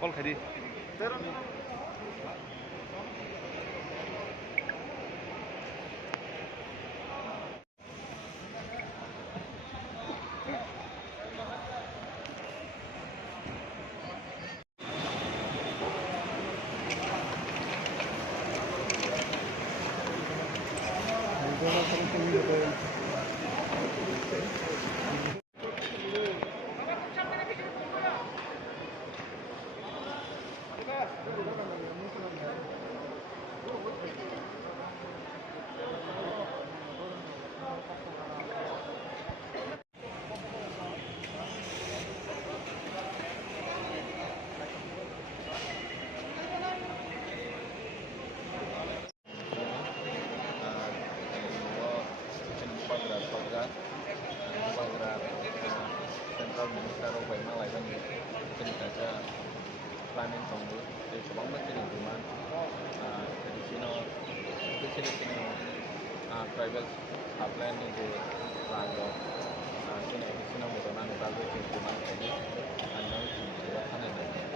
Call khai đi. Central Minister Obama lain mungkin saja planning tunggu di sebang masjid Jumat traditional tribal plan itu lalu sini motor nang tahu itu Jumat ini anda juga kan ada